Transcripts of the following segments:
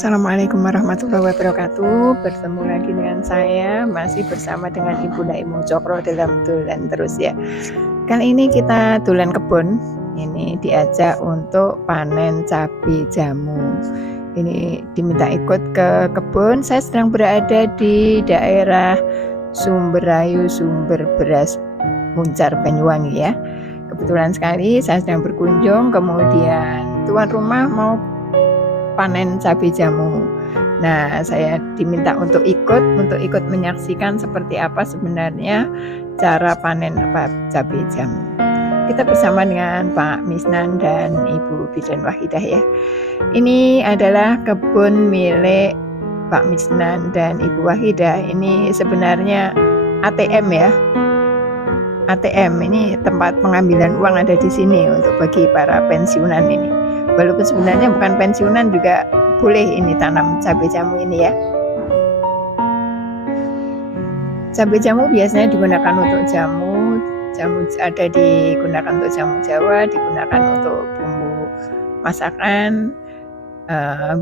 Assalamualaikum warahmatullahi wabarakatuh. Bertemu lagi dengan saya, masih bersama dengan Ibu Naimu Cokro dalam Dolan Terus ya. Kali ini kita dolan kebun. Ini diajak untuk panen cabai jamu. Ini diminta ikut ke kebun. Saya sedang berada di daerah Sumberayu, Sumber Beras Muncar, Banyuwangi ya. Kebetulan sekali saya sedang berkunjung, kemudian tuan rumah mau panen cabai jamu. Nah, saya diminta untuk ikut menyaksikan seperti apa sebenarnya cara panen cabai jamu. Kita bersama dengan Pak Misnan dan Ibu Bidan Wahidah ya. Ini adalah kebun milik Pak Misnan dan Ibu Wahidah. Ini sebenarnya ATM ya. ATM ini tempat pengambilan uang ada di sini untuk bagi para pensiunan ini. Walaupun sebenarnya bukan pensiunan juga boleh ini tanam cabai jamu ini ya. Cabai jamu biasanya digunakan untuk jamu ada digunakan untuk jamu Jawa, digunakan untuk bumbu masakan,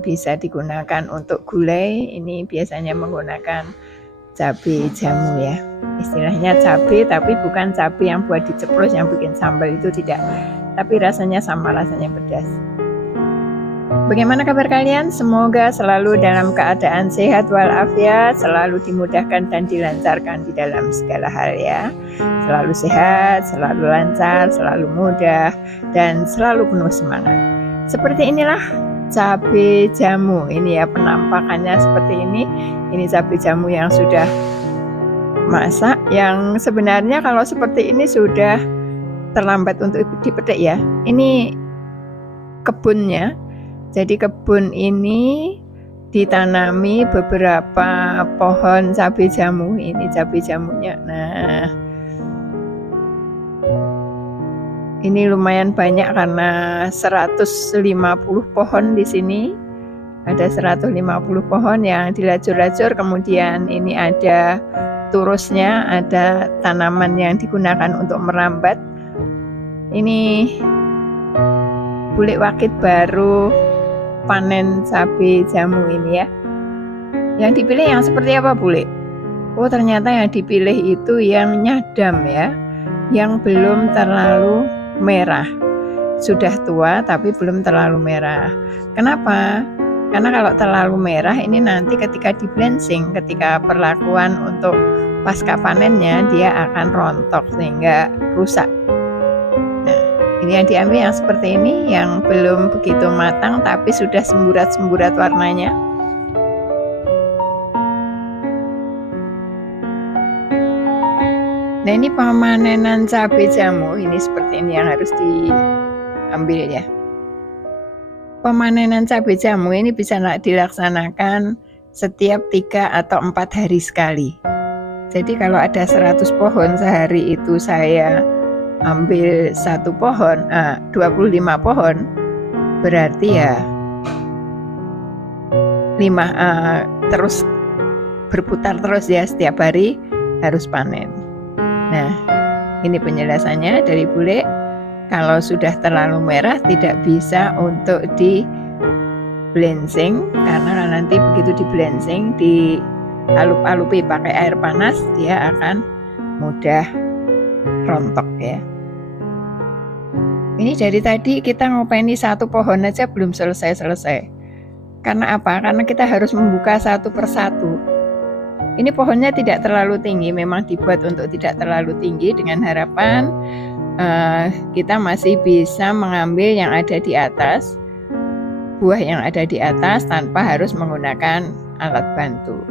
bisa digunakan untuk gulai. Ini biasanya menggunakan cabai jamu ya. Istilahnya cabai tapi bukan cabai yang buat diceplos yang bikin sambal itu tidak. Tapi rasanya sama, rasanya pedas. Bagaimana kabar kalian? Semoga selalu dalam keadaan sehat walafiat, selalu dimudahkan dan dilancarkan di dalam segala hal ya. Selalu sehat, selalu lancar, selalu mudah, dan selalu penuh semangat. Seperti inilah cabai jamu. Ini ya penampakannya seperti ini. Ini cabai jamu yang sudah masak, yang sebenarnya kalau seperti ini sudah terlambat untuk dipetik ya. Ini kebunnya. Jadi kebun ini ditanami beberapa pohon cabai jamu. Ini cabai jamunya. Nah, ini lumayan banyak karena 150 pohon di sini. Ada 150 pohon yang dilajur-lajur, kemudian ini ada turusnya, ada tanaman yang digunakan untuk merambat. Ini Bule Wakit baru panen cabai jamu ini ya. Yang dipilih yang seperti apa Bule? Oh, ternyata yang dipilih itu yang nyadam ya, yang belum terlalu merah. Sudah tua tapi belum terlalu merah. Kenapa? Karena kalau terlalu merah ini nanti ketika di-blanching, ketika perlakuan untuk pasca panennya dia akan rontok sehingga rusak. Ini yang diambil yang seperti ini, yang belum begitu matang tapi sudah semburat-semburat warnanya. Nah, ini pemanenan cabai jamu ini seperti ini yang harus diambil ya. Pemanenan cabai jamu ini bisa dilaksanakan setiap 3 atau 4 hari sekali. Jadi kalau ada 100 pohon sehari itu saya ambil 1 pohon, 25 pohon, berarti ya 5 terus berputar terus ya, setiap hari harus panen. Nah, ini penjelasannya dari Bule. Kalau sudah terlalu merah tidak bisa untuk di blanching, karena nanti begitu di blanching, dialup-alupi pakai air panas, dia akan mudah rontok ya. Ini dari tadi kita ngopeni 1 pohon aja belum selesai. Karena apa? Karena kita harus membuka satu persatu. Ini pohonnya tidak terlalu tinggi, memang dibuat untuk tidak terlalu tinggi dengan harapan kita masih bisa mengambil yang ada di atas, buah yang ada di atas tanpa harus menggunakan alat bantu.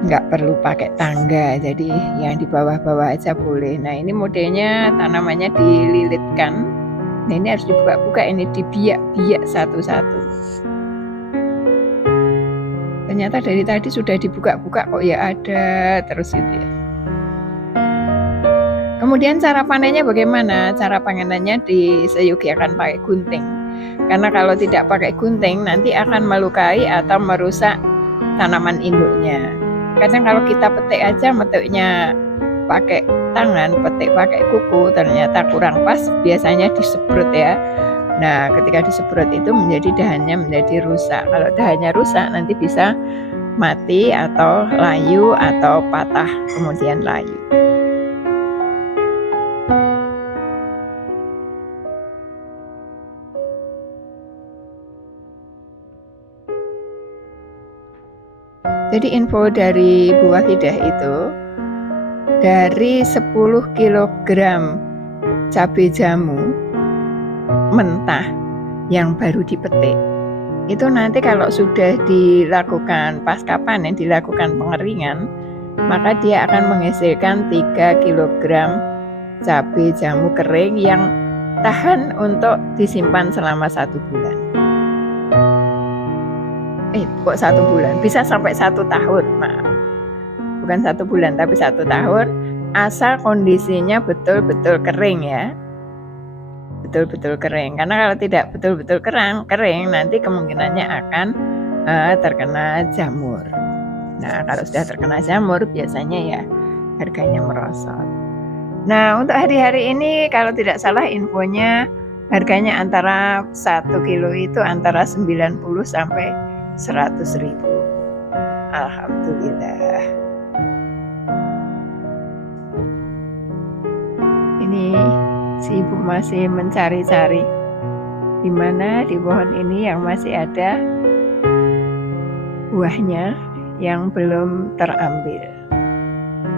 Nggak perlu pakai tangga, jadi yang di bawah-bawah aja boleh. Nah, ini modelnya tanamannya dililitkan. Nah, ini harus dibuka-buka, ini dibiak-biak satu-satu. Ternyata dari tadi sudah dibuka-buka kok ya ada terus itu ya. Kemudian cara panennya bagaimana? Cara panennya diseyogiakan pakai gunting. Karena kalau tidak pakai gunting nanti akan melukai atau merusak tanaman induknya. Kadang kalau kita petik aja, metiknya pakai tangan, petik pakai kuku, ternyata kurang pas, biasanya disebrut ya. Nah, ketika disemprot itu menjadi dahannya menjadi rusak. Kalau dahannya rusak nanti bisa mati atau layu atau patah kemudian layu. Jadi info dari Bu Wahidah itu, dari 10 kg cabai jamu mentah yang baru dipetik, itu nanti kalau sudah dilakukan pasca panen, dilakukan pengeringan, maka dia akan menghasilkan 3 kg cabai jamu kering yang tahan untuk disimpan selama 1 bulan. Kok 1 bulan? Bisa sampai 1 tahun, maaf. Bukan 1 bulan, tapi 1 tahun, asal kondisinya betul-betul kering ya. Betul-betul kering. Karena kalau tidak betul-betul kering, nanti kemungkinannya akan terkena jamur. Nah, kalau sudah terkena jamur, biasanya ya harganya merosot. Nah, untuk hari-hari ini kalau tidak salah infonya, harganya antara 1 kilo itu antara 90 sampai 100.000. Alhamdulillah. Ini si ibu masih mencari-cari di mana di pohon ini yang masih ada buahnya yang belum terambil.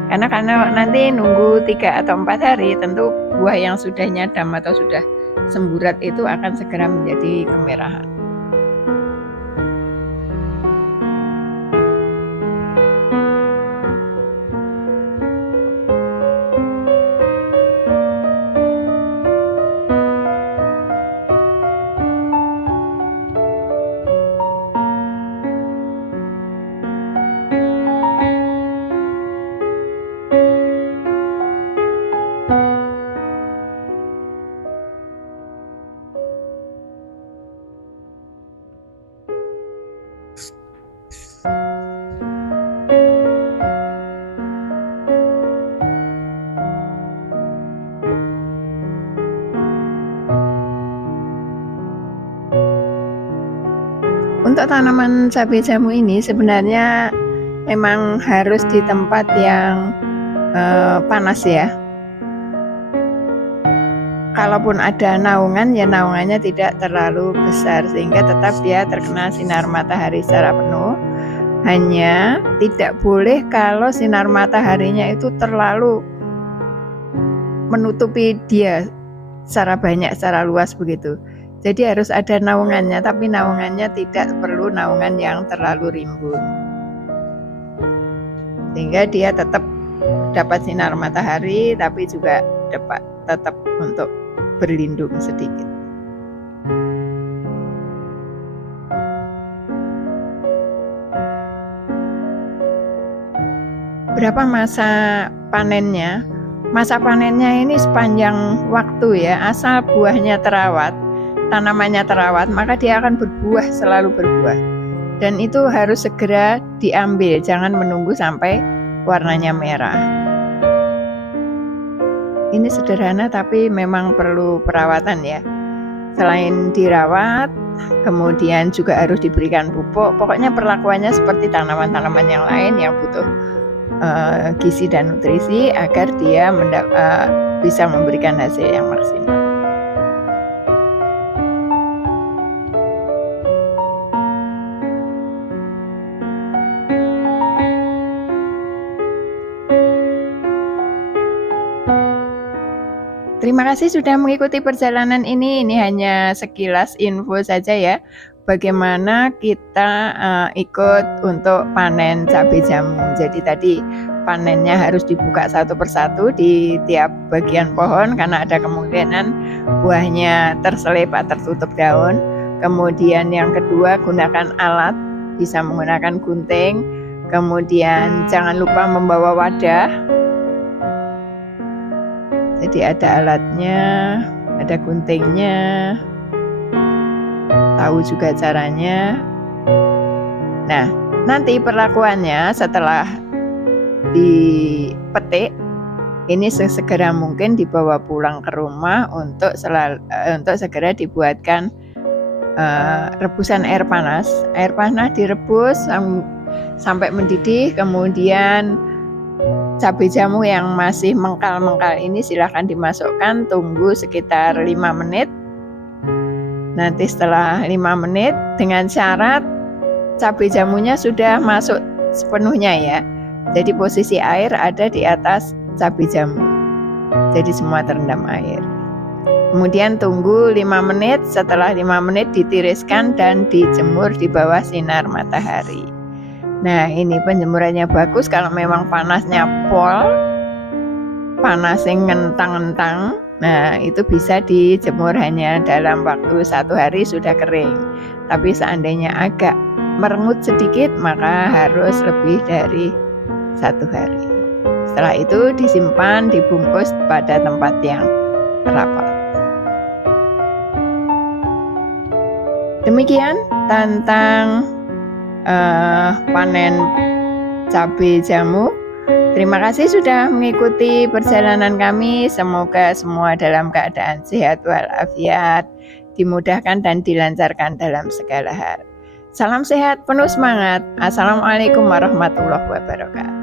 Karena nanti nunggu 3 atau 4 hari, tentu buah yang sudah nyadam atau sudah semburat itu akan segera menjadi kemerahan. Untuk tanaman cabai jamu ini sebenarnya memang harus di tempat yang panas ya. Kalaupun ada naungan, ya naungannya tidak terlalu besar sehingga tetap dia terkena sinar matahari secara penuh. Hanya tidak boleh kalau sinar mataharinya itu terlalu menutupi dia secara banyak, secara luas begitu. Jadi harus ada naungannya, tapi naungannya tidak perlu naungan yang terlalu rimbun. Sehingga dia tetap dapat sinar matahari, tapi juga dapat tetap untuk berlindung sedikit. Berapa masa panennya? Masa panennya ini sepanjang waktu ya, asal buahnya terawat, tanamannya terawat, maka dia akan berbuah, selalu berbuah. Dan itu harus segera diambil, jangan menunggu sampai warnanya merah. Ini sederhana tapi memang perlu perawatan ya. Selain dirawat, kemudian juga harus diberikan pupuk. Pokoknya perlakuannya seperti tanaman-tanaman yang lain yang butuh gizi dan nutrisi agar dia bisa memberikan hasil yang maksimal. Terima kasih sudah mengikuti perjalanan ini. Ini hanya sekilas info saja ya, bagaimana kita ikut untuk panen cabai jamu. Jadi tadi panennya harus dibuka satu persatu di tiap bagian pohon karena ada kemungkinan buahnya terselip atau tertutup daun. Kemudian yang kedua, gunakan alat, bisa menggunakan gunting. Kemudian jangan lupa membawa wadah. Jadi ada alatnya, ada guntingnya, tahu juga caranya. Nah, nanti perlakuannya setelah dipetik, ini sesegera mungkin dibawa pulang ke rumah untuk segera dibuatkan rebusan air panas. Air panas direbus sampai mendidih, kemudian cabai jamu yang masih mengkal-mengkal ini silahkan dimasukkan, tunggu sekitar 5 menit. Nanti setelah 5 menit, dengan syarat cabai jamunya sudah masuk sepenuhnya ya. Jadi posisi air ada di atas cabai jamu. Jadi semua terendam air. Kemudian tunggu 5 menit, setelah 5 menit ditiriskan dan dijemur di bawah sinar matahari. Nah, ini penjemurannya bagus kalau memang panasnya pol, panas yang ngentang-ngentang. Nah, itu bisa dijemur hanya dalam waktu 1 hari sudah kering. Tapi seandainya agak merengut sedikit, maka harus lebih dari 1 hari. Setelah itu disimpan, dibungkus pada tempat yang rapat. Demikian tentang panen cabai jamu. Terima kasih sudah mengikuti perjalanan kami. Semoga semua dalam keadaan sehat walafiat, dimudahkan dan dilancarkan dalam segala hal. Salam sehat, penuh semangat. Assalamualaikum warahmatullahi wabarakatuh.